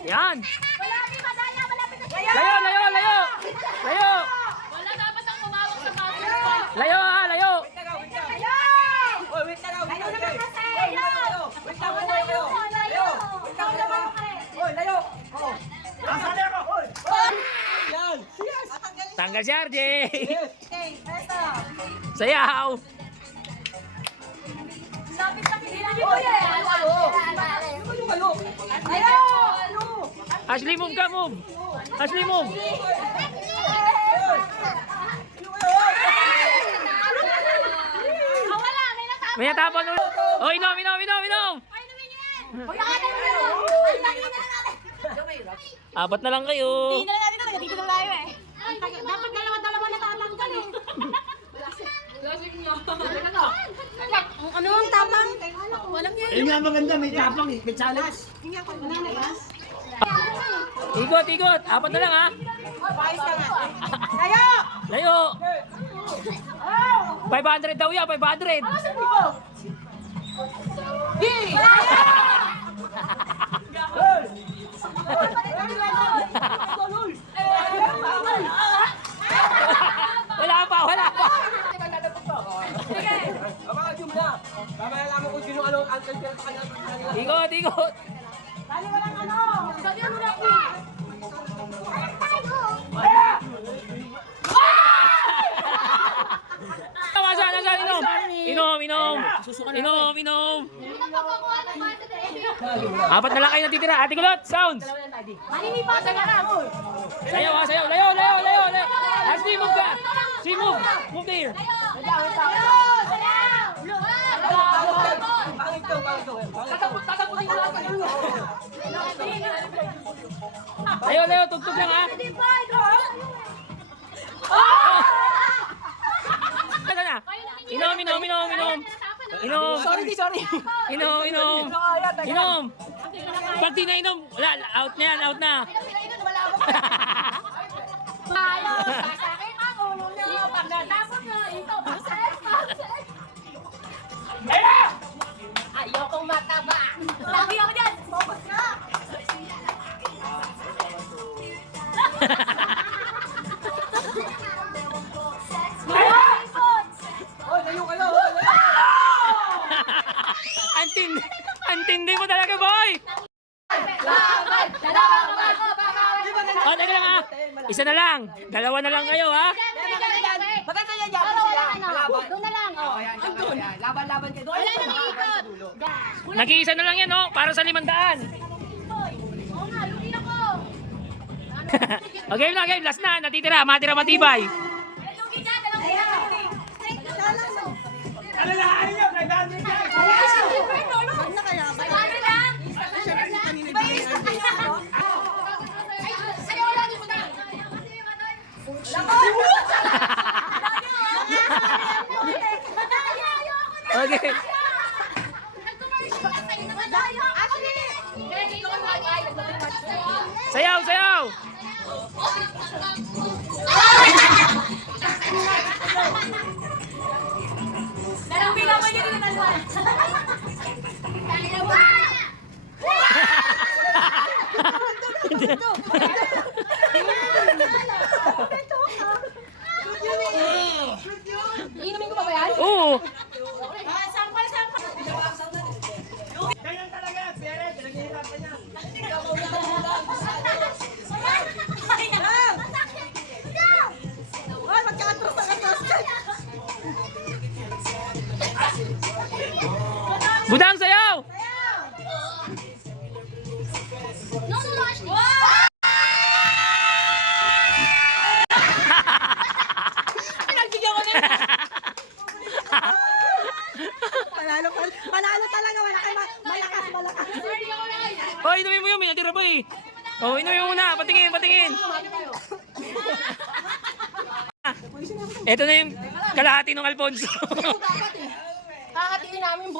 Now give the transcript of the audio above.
Yan. Malapit, madaya, malapit na siya. Layo, layo, layo. Layo. Wala dapat ang kumawag sa basketball. Layo ha, layo. Layo! Oh, wait lang. Layo naman kasi. Layo! Wait lang, layo. Ikaw naman kare. Oy, layo. Oh. Nasali ako. Oy. Yan. Yes. Tanggal si RJ. Okay, eto. Sayaw. Lapit na pinila niyo yan. Layo. Layo! Ashley, move ka, move. Ashley, move. Wala, may natapos. May natapon ulit. Oh, inom, inom, inom, inom. Ay, namin yan. Huwag na natin mo. Ay, dali na natin. Apat na lang kayo. Hindi na natin talaga. Dito na tayo eh. Dapat dalawa-dalawa na tatanggal eh. Ano ang tapang? Walang yan. Eh nga maganda, may tapang eh. May challenge. Ikot, ikot. Apat na lang ha. Layo! Layo. 500 daw yan, 500. Wala pa, wala pa. Abang zoom na. Mamaya naman kung sino anong uncle pero sa kanya. Ikot, ikot. Bali walang ano. Sabihan mo na ako. Nasaan, nasaan, inom. Inom, inom. Inom, inom. Apat na lang kayo natitira. Ate Kulot, sounds. Maninipasan ka lang. Sayaw ha, sayaw. Layo, layo, layo, layo. Ashley, move ka. Si move. Move there. Pangit to, pangit to. Tataputin ko lang kayo. Layo, layo. Tugtog lang ha. Saan na? Inom, inom, inom, inom. Inom. Sorry. Inom, inom. Inom. Pag di na inom, wala, out na yan, out na. Tayo, sasakit ang ulo niyo. Pag natapos nyo, ito, bakit? Ayokong mataba. Lagi ako dyan. Focus na. Oy, layo kayo. Oy, layo. Antindi mo talaga, boy! O, teka lang ha. Isa na lang. Dalawa na lang kayo, ha? Maganda yan, yaman sila. Malaban. Doon na lang. Oh. Andun. Laban-laban kayo. Wala nang iikot. Nag-iisa na lang yan, no? Para sa 500. Oo nga, lugi ako. Okay na, game. Last na. Natitira. Matira matibay. Lugi dyan, dalawang lugi. Straight na lang. Alalahanin niyo, nagdaan din kayo. Huwag na kaya. Ano lang? Iba yung isa kaya. Ay, sa'yo lang yung muna. Okay. Sayaw, sayaw! Darang bilang mo yun yung nalwa. Inumin ko pa ba yan? Oo. Sampal. Ganyan talaga, pere. Pinaghihirapan niya. Budang, sayaw! No, Ashley. Pinagbigyan ko na yun. Panalo talaga, malakas. Oh, inumin mo yun. May natira pa eh. Oh, inumin mo muna. Patingin, patingin. Ito na yung kalahati ng Alfonso. Hahatiin namin